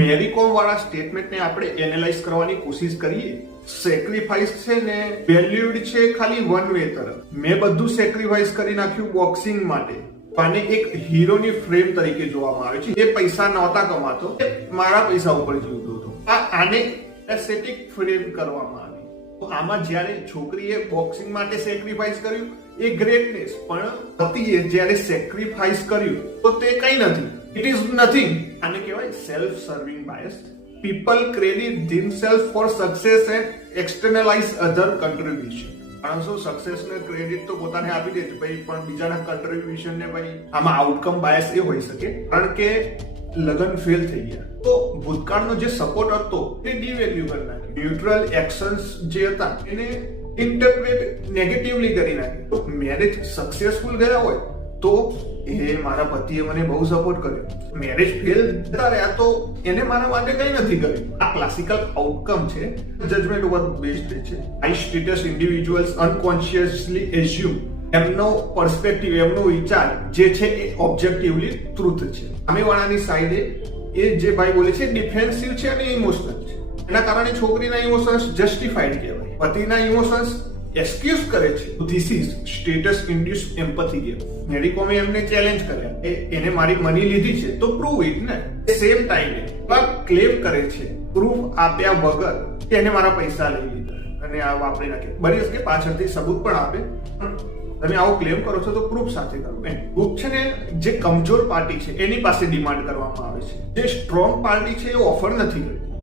મેરી કોમ વાળા સ્ટેટમેન્ટને આપણે એનાલાઇઝ કરવાની કોશિશ કરીએ. સેક્રિફાઈસ છે ને વેલ્યુડ છે ખાલી વન વે તરફ. મેં બધું સેક્રિફાઈસ કરી નાખ્યું બોક્સિંગ માટે. આને એક હીરોની ફ્રેમ તરીકે જોવામાં આવે છે. એ પૈસા નહોતા કમાતો, એ મારા પૈસા ઉપર જીવતો હતો. આને એસ્થેટિક ફ્રેમ કરવામાં આવી. તો આમાં જ્યારે છોકરીએ બોક્સિંગ માટે સેક્રિફાઈસ કર્યું એ ગ્રેટનેસ, પણ પતિએ જ્યારે સેક્રિફાઈસ કર્યું તો તે કંઈ નથી. It is nothing. આને કહેવાય self serving bias. People credit themselves for success and externalise other contribution. માણસો સક્સેસને ક્રેડિટ તો પોતાને આપી દે છે ભાઈ, પણ બીજાના કન્ટ્રીબ્યુશન ને ભાઈ આમાં આઉટકમ બાયસ એ હોઈ શકે કારણ કે લગન ફેલ થઈ ગયા તો ભૂતકાળનો જે સપોર્ટ હતો એ ડિવેલ્યુ કરી નાખ્યો. ન્યુટ્રલ એક્શન્સ જે હતા એને ઇન્ટરપ્રેટ નેગેટિવલી કરી નાખ્યું. તો મેરેજ સક્સેસફુલ ગયા હોય તો એ મારા પતિએ મને બહુ સપોર્ટ કર્યો, મેરેજ ફેલ જતા રહ્યા તો એને મારા માટે કંઈ નથી કર્યું. આ ક્લાસિકલ આઉટકમ છે. જજમેન્ટ ઉપર બેઝડ છે. હાઈ સ્ટેટસ ઇન્ડિવિજ્યુઅલ્સ અનકોન્શિયસલી એઝ્યુમ એમનો પર્સપેક્ટિવ, એમનો વિચાર જે છે એ ઓબ્જેક્ટિવલી ટ્રુથ છે. સામેવાળાની સાઈડે એ જે ભાઈ બોલે છે ડિફેન્સિવ છે અને ઇમોશનલ છે. એના કારણે છોકરીના ઇમોશન્સ જસ્ટિફાઈડ કહેવાય, પતિના ઇમોશન્સ એક્સક્યુઝ કરે છે. This is status induce empathy game. Mary કોમે એમને ચેલેન્જ કર્યા, એને મારી મની લીધી છે તો પ્રૂવ ઇટ ને. સેમ ટાઈમે ક્લેમ કરે છે પ્રૂફ આપ્યા વગર કે એને મારા પૈસા લઈ લીધા અને આ વાપરી નાખે. બની શકે પાછળથી સબૂત પણ આપે, તમે આવો ક્લેમ કરો છો તો પ્રૂફ સાથે કરો. પ્રૂફ છે ને જે કમજોર પાર્ટી છે એની પાસે ડિમાન્ડ કરવામાં આવે છે. જે સ્ટ્રોંગ પાર્ટી છે એ ઓફર નથી કરતી.